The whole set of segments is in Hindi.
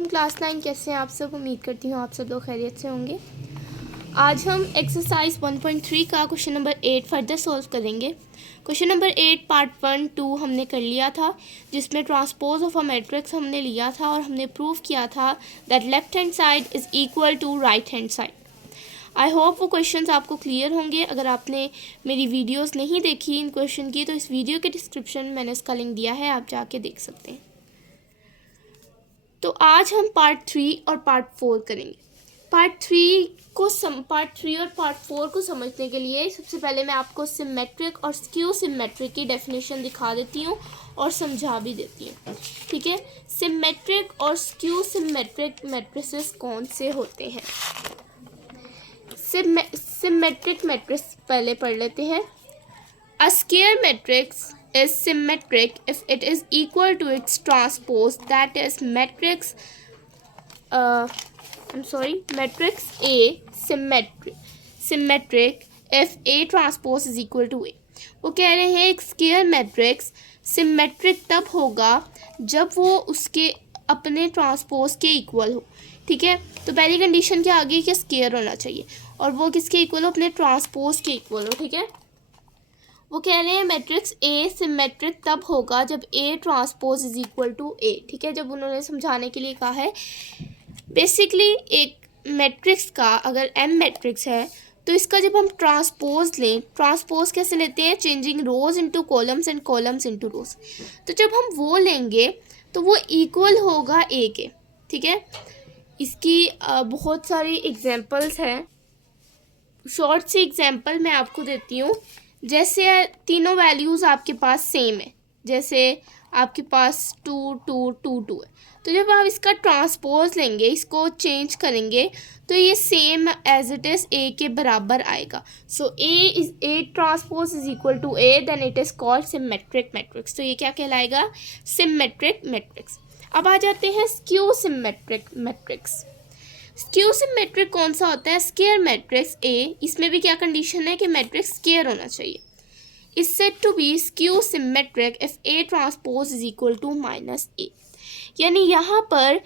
वालेकुम क्लास 9। कैसे हैं आप सब? उम्मीद करती हूँ आप सब लोग खैरियत से होंगे। आज हम एक्सरसाइज 1.3 का क्वेश्चन नंबर 8 फर्दर सॉल्व करेंगे। क्वेश्चन नंबर 8 पार्ट 1, 2 हमने कर लिया था, जिसमें ट्रांसपोज ऑफ अ मैट्रिक्स हमने लिया था और हमने प्रूव किया था that left hand side is equal to right hand side. I hope वो क्वेश्चंस आपको क्लियर होंगे। अगर आपने मेरी वीडियोस नहीं देखी इन क्वेश्चन की, तो इस वीडियो के डिस्क्रिप्शन में मैंने इसका लिंक दिया है, आप जाके देख सकते हैं। तो आज हम पार्ट 3 और पार्ट 4 करेंगे। पार्ट 3 और पार्ट 4 को समझने के लिए सबसे पहले मैं आपको सिमेट्रिक और स्क्यू सिमेट्रिक की डेफिनेशन दिखा देती हूँ और समझा भी देती हूँ, ठीक है। सिमेट्रिक और स्क्यू सिमेट्रिक मैट्रिसेस कौन से होते हैं? सिमेट्रिक मैट्रिक्स पहले पढ़ लेते हैं। A square matrix is symmetric if it is equal to its transpose, that is matrix A symmetric if A transpose is equal to A। वो कह रहे हैं एक स्क्वायर मैट्रिक्स सिमेट्रिक तब होगा जब वो उसके अपने ट्रांसपोज के इक्वल हो, ठीक है। तो पहली कंडीशन क्या आ गई कि स्क्वायर होना चाहिए और वो किसके इक्वल हो? अपने ट्रांसपोज के इक्वल हो, ठीक है। वो कह रहे हैं मैट्रिक्स ए सिमेट्रिक तब होगा जब A transpose is equal to A, ठीक है। जब उन्होंने समझाने के लिए कहा है बेसिकली एक मैट्रिक्स का अगर एम मैट्रिक्स है तो इसका जब हम ट्रांसपोज लें, ट्रांसपोज कैसे लेते हैं? Changing rose into columns and columns into रोज। तो जब हम वो लेंगे तो वो इक्वल होगा ए के, ठीक है। इसकी बहुत सारी एग्जांपल्स हैं। शॉर्ट सी एग्जांपल मैं आपको देती हूँ। जैसे तीनों वैल्यूज़ आपके पास सेम है, जैसे आपके पास 2 2 2 2 है, तो जब आप इसका ट्रांसपोज लेंगे, इसको चेंज करेंगे तो ये same as it is A के बराबर आएगा। So A transpose is equal to A, then it is called symmetric matrix. तो ये क्या कहलाएगा? Symmetric matrix. अब आ जाते हैं skew symmetric matrix. Skew symmetric कौन सा होता है? स्क्वायर मैट्रिक्स ए, इसमें भी क्या कंडीशन है कि मैट्रिक्स स्क्वायर होना चाहिए। Is said to be skew symmetric if A transpose is equal to minus A. यानी यहाँ पर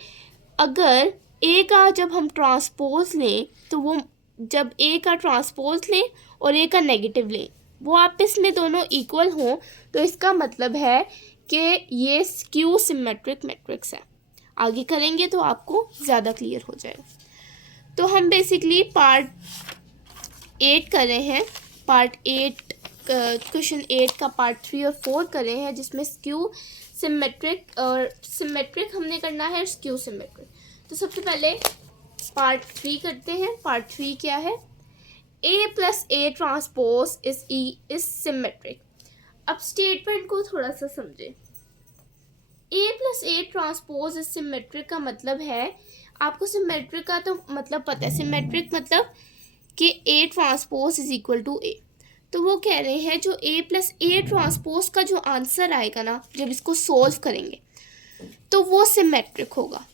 अगर ए का जब हम ट्रांसपोज लें तो वो जब ए का ट्रांसपोज लें और ए का नेगेटिव लें, वो आपस में दोनों इक्वल हों, तो इसका मतलब है कि ये स्क्यू सिमेट्रिक मैट्रिक्स है। आगे करेंगे तो आपको ज़्यादा क्लियर हो जाएगा। तो हम बेसिकली पार्ट 8 कर रहे हैं। पार्ट 8 क्वेश्चन 8 का पार्ट 3 और 4 कर रहे हैं, जिसमें स्क्यू सिमेट्रिक और सिमेट्रिक हमने करना है, स्क्यू सिमेट्रिक। तो सबसे पहले पार्ट 3 करते हैं। पार्ट 3 क्या है? A plus A transpose is symmetric. अब स्टेटमेंट को थोड़ा सा समझें। A plus A transpose is symmetric का मतलब है, आपको सिमेट्रिक का तो मतलब पता है। सिमेट्रिक मतलब कि A transpose is equal to A. तो वो कह रहे हैं जो ए प्लस ए ट्रांसपोज का जो आंसर आएगा ना, जब इसको सोल्व करेंगे तो वो सिमेट्रिक होगा।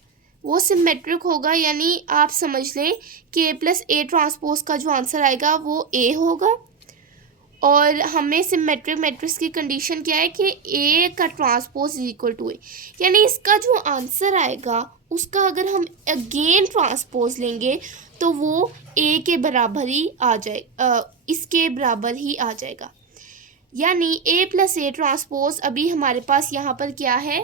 वो सिमेट्रिक होगा यानी आप समझ लें कि ए प्लस ए ट्रांसपोज का जो आंसर आएगा वो ए होगा। और हमें सिमेट्रिक मैट्रिक्स की कंडीशन क्या है कि ए का ट्रांसपोज इज इक्वल टू ए, यानी इसका जो आंसर आएगा उसका अगर हम अगेन ट्रांसपोज लेंगे तो वो ए के बराबर ही आ जाए, इसके बराबर ही आ जाएगा। यानी ए प्लस ए ट्रांसपोज अभी हमारे पास यहाँ पर क्या है,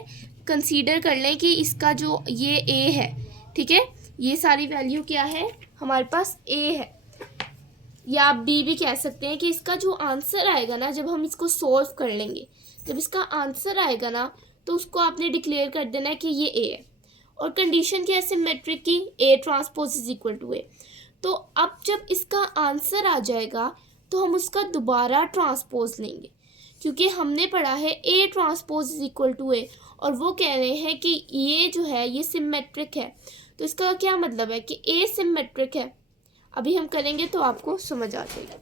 कंसीडर कर लें कि इसका जो ये ए है, ठीक है, ये सारी वैल्यू क्या है हमारे पास ए है, या आप बी भी कह सकते हैं कि इसका जो आंसर आएगा ना, जब हम इसको सोल्व कर लेंगे, जब इसका आंसर आएगा ना तो उसको आपने डिक्लेयर कर देना है कि ये ए है। और कंडीशन क्या है सिमेट्रिक की? A transpose is equal to A. तो अब जब इसका आंसर आ जाएगा तो हम उसका दोबारा ट्रांसपोज लेंगे, क्योंकि हमने पढ़ा है A transpose is equal to A, और वो कह रहे हैं कि ये जो है ये सिमेट्रिक है। तो इसका क्या मतलब है कि ए सिमेट्रिक है। अभी हम करेंगे तो आपको समझ आ जाएगा।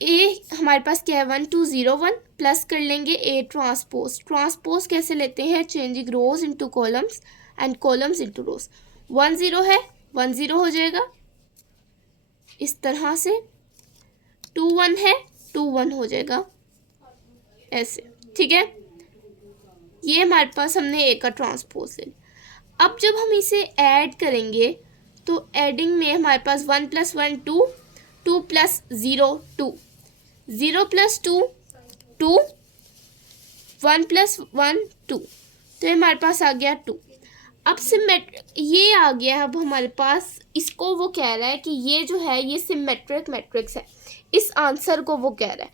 ए हमारे पास क्या है 1 2 0 1, प्लस कर लेंगे ए ट्रांसपोज। ट्रांसपोज कैसे लेते हैं? Changing rose into columns and columns into रोज। 1 0 है, 1 0 हो जाएगा इस तरह से। 2 1 है, 2 1 हो जाएगा ऐसे, ठीक है। ये हमारे पास हमने ए का ट्रांसपोज ले। अब जब हम इसे ऐड करेंगे तो एडिंग में हमारे पास 1 + 1 2, 2 + 0 2, 0 + 2 2, 1 + 1 2, तो ये हमारे पास आ गया 2। अब ये आ गया। अब हमारे पास इसको वो कह रहा है कि ये जो है ये सिमेट्रिक मैट्रिक्स है, इस आंसर को वो कह रहा है।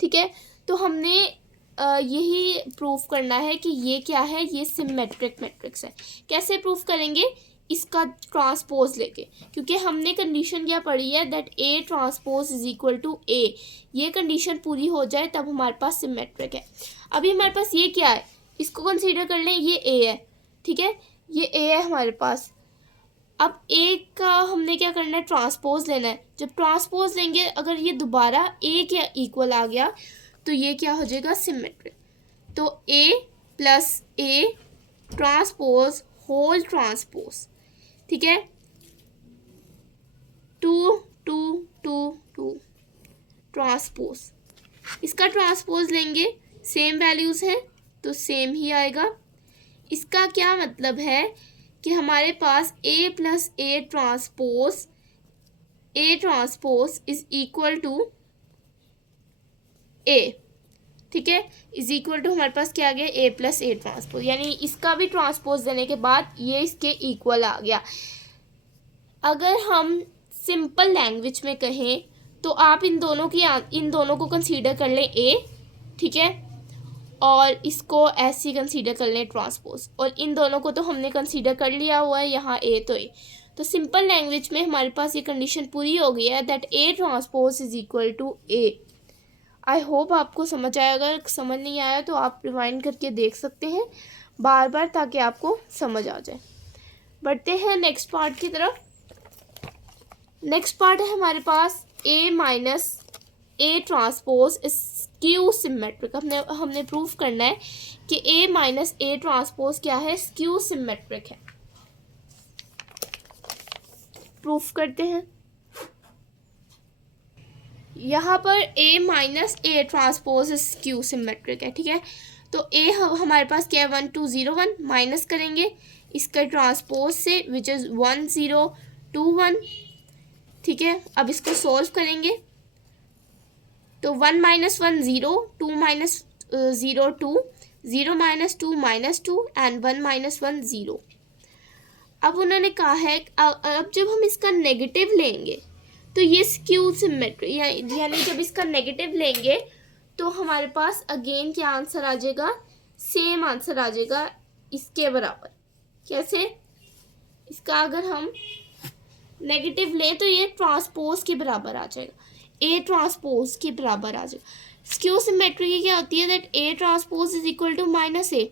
ठीक है, तो हमने यही प्रूफ करना है कि ये क्या है, ये सिमेट्रिक मैट्रिक्स है। कैसे प्रूफ करेंगे, इसका ट्रांसपोज लेके, क्योंकि हमने कंडीशन क्या पढ़ी है, that A transpose is equal to A। ये कंडीशन पूरी हो जाए तब हमारे पास सिमेट्रिक है। अभी हमारे पास ये क्या है, इसको कंसीडर कर लें, ये A है। ठीक है, ये A है हमारे पास। अब A का हमने क्या करना है, ट्रांसपोज लेना है। जब ट्रांसपोज लेंगे, अगर ये दोबारा A के इक्वल आ गया तो ये क्या हो जाएगा, सिमेट्रिक। तो A + A transpose whole transpose, ठीक है, 2 2 2 2 ट्रांसपोज। इसका ट्रांसपोज लेंगे, सेम वैल्यूज़ हैं तो सेम ही आएगा। इसका क्या मतलब है कि हमारे पास A + A transpose is equal to A। ठीक है, इज इक्वल टू हमारे पास क्या आ गया, A + A ट्रांसपोज, यानी इसका भी ट्रांसपोज देने के बाद ये इसके इक्वल आ गया। अगर हम सिंपल लैंग्वेज में कहें तो आप इन दोनों को कंसीडर कर लें A, ठीक है, और इसको ऐसे कंसीडर कर लें ट्रांसपोज, और इन दोनों को तो हमने कंसीडर कर लिया हुआ है, यहाँ A तो A। तो सिंपल लैंग्वेज में हमारे पास ये कंडीशन पूरी हो गई है that A transpose is equal to A। I hope आपको समझ आया। अगर समझ नहीं आया तो आप रिवाइंड करके देख सकते हैं बार बार, ताकि आपको समझ आ जाए। बढ़ते हैं नेक्स्ट पार्ट की तरफ। नेक्स्ट पार्ट है हमारे पास A - A transpose skew symmetric. हमने प्रूफ करना है कि A - A ट्रांसपोज क्या है, स्क्यू सिमेट्रिक है। प्रूफ करते हैं। यहाँ पर A - A transpose skew symmetric है। ठीक है, तो A हमारे पास क्या है, 1 2 0 1, माइनस करेंगे इसका ट्रांसपोज से विच इज़ 1 0 2 1। ठीक है, अब इसको सॉल्व करेंगे तो 1 - 1 0, 2 - 0 2, 0 - 2 -2 एंड 1 - 1 0। अब उन्होंने कहा है अब जब हम इसका नेगेटिव लेंगे तो ये स्क्यू सिमेट्री, यानी जब इसका नेगेटिव लेंगे तो हमारे पास अगेन क्या आंसर आ जाएगा, सेम आंसर आ जाएगा इसके बराबर। कैसे, इसका अगर हम नेगेटिव लें तो ये ट्रांसपोज के बराबर आ जाएगा, A ट्रांसपोज के बराबर आ जाएगा। स्क्यू सिमेट्री की क्या होती है, that A transpose is equal to -A।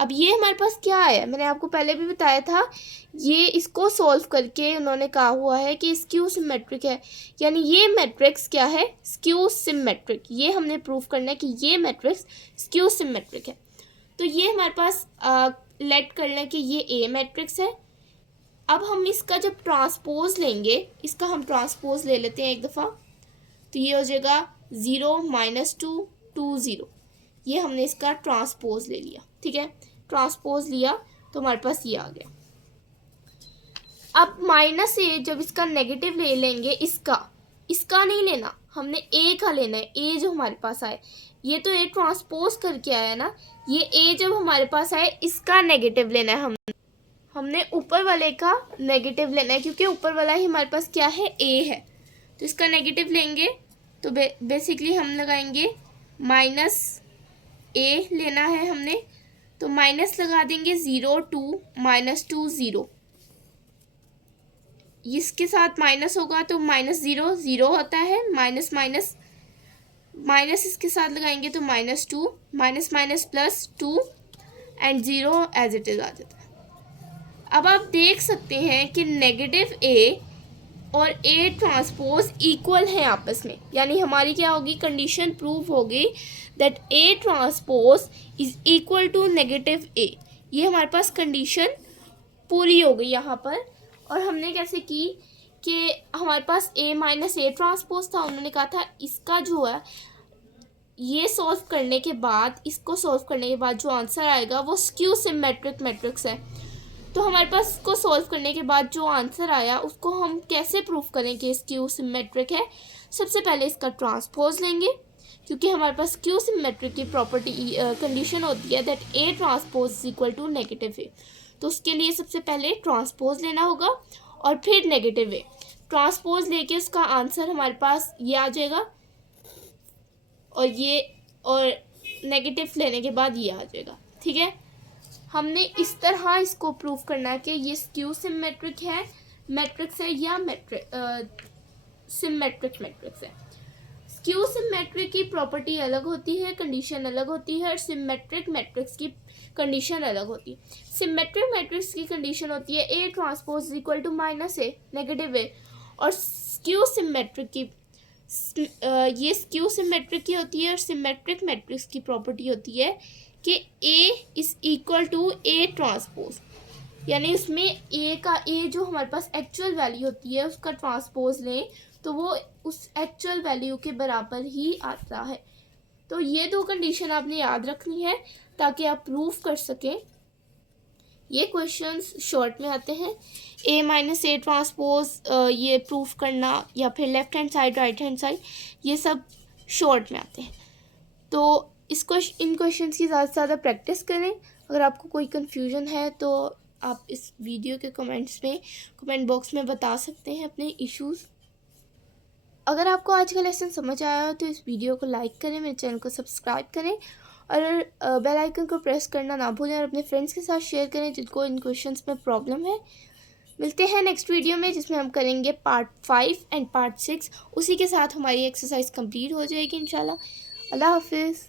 अब ये हमारे पास क्या है, मैंने आपको पहले भी बताया था, ये इसको सॉल्व करके उन्होंने कहा हुआ है कि स्क्यू सिमेट्रिक है, यानी ये मैट्रिक्स क्या है, स्क्यू सिमेट्रिक। ये हमने प्रूफ करना है कि ये मैट्रिक्स स्क्यू सिमेट्रिक है। तो ये हमारे पास लेट कर लें कि ये A मैट्रिक्स है। अब हम इसका जब ट्रांसपोज लेंगे, इसका हम ट्रांसपोज ले लेते हैं एक दफ़ा, तो ये हो जाएगा 0 - 2 2 0। ये हमने इसका ट्रांसपोज ले लिया। ठीक है, ट्रांसपोज लिया तो हमारे पास ये आ गया। अब -A जब इसका नेगेटिव ले लेंगे, इसका नहीं लेना, हमने A का लेना है। A जो हमारे पास आए, ये तो A ट्रांसपोज करके आया ना, ये A जब हमारे पास आए इसका नेगेटिव लेना है। हमने ऊपर वाले का नेगेटिव लेना है, क्योंकि ऊपर वाला ही हमारे पास क्या है, A है। तो इसका नेगेटिव लेंगे तो बेसिकली हम लगाएंगे -A लेना है हमने, तो माइनस लगा देंगे 0 2 -2 0। इसके साथ माइनस होगा तो -0 0 होता है, माइनस इसके साथ लगाएंगे तो -2, +2 एंड 0 एज इट इज़ आ जाता है। अब आप देख सकते हैं कि नेगेटिव A और A ट्रांसपोज इक्वल हैं आपस में, यानी हमारी क्या होगी, कंडीशन प्रूव होगी that A transpose is equal to -A। ये हमारे पास कंडीशन पूरी हो गई यहाँ पर। और हमने कैसे की कि हमारे पास A - A ट्रांसपोज था, उन्होंने कहा था इसका जो है ये सॉल्व करने के बाद, इसको सॉल्व करने के बाद जो आंसर आएगा वो स्क्यू सिमेट्रिक मैट्रिक्स है। तो हमारे पास इसको सॉल्व करने के बाद जो आंसर आया उसको हम कैसे प्रूफ करें कि स्क्यू सिमेट्रिक है। सबसे पहले इसका ट्रांसपोज लेंगे, क्योंकि हमारे पास स्क्यू सिमेट्रिक की प्रॉपर्टी कंडीशन होती है that A transpose is equal to negative A. तो उसके लिए सबसे पहले ट्रांसपोज लेना होगा और फिर नेगेटिव ए। ट्रांसपोज लेके उसका आंसर हमारे पास ये आ जाएगा और नेगेटिव लेने के बाद ये आ जाएगा। ठीक है, हमने इस तरह इसको प्रूव करना है कि ये स्क्यू सिमेट्रिक है, मैट्रिक्स है या सिमेट्रिक मैट्रिक्स है। स्क्यू सिमेट्रिक की प्रॉपर्टी अलग होती है, कंडीशन अलग होती है, और सिमेट्रिक मैट्रिक्स की कंडीशन अलग होती है। सिमेट्रिक मैट्रिक्स की कंडीशन होती है A transpose equal to minus A negative A, और स्क्यू सिमेट्रिक की ये स्क्यू सिमेट्रिक की होती है। और सिमेट्रिक मैट्रिक्स की प्रॉपर्टी होती है कि A is equal to A transpose, यानी उसमें ए जो हमारे पास एक्चुअल वैल्यू होती है उसका ट्रांसपोज लें तो वो उस एक्चुअल वैल्यू के बराबर ही आता है। तो ये दो कंडीशन आपने याद रखनी है ताकि आप प्रूफ कर सकें। ये क्वेश्चंस शॉर्ट में आते हैं, ए माइनस ए ट्रांसपोज ये प्रूफ करना, या फिर left hand side right hand side, ये सब शॉर्ट में आते हैं। तो इन क्वेश्चंस की ज़्यादा से ज़्यादा प्रैक्टिस करें। अगर आपको कोई कन्फ्यूजन है तो आप इस वीडियो के कमेंट बॉक्स में बता सकते हैं अपने इश्यूज़। अगर आपको आज का लेसन समझ आया हो तो इस वीडियो को लाइक करें, मेरे चैनल को सब्सक्राइब करें और बेल आइकन को प्रेस करना ना भूलें, और अपने फ्रेंड्स के साथ शेयर करें जिनको इन क्वेश्चंस में प्रॉब्लम है। मिलते हैं नेक्स्ट वीडियो में जिसमें हम करेंगे पार्ट 5 एंड पार्ट 6। उसी के साथ हमारी एक्सरसाइज कंप्लीट हो जाएगी इंशाल्लाह। अल्लाह हाफिज़।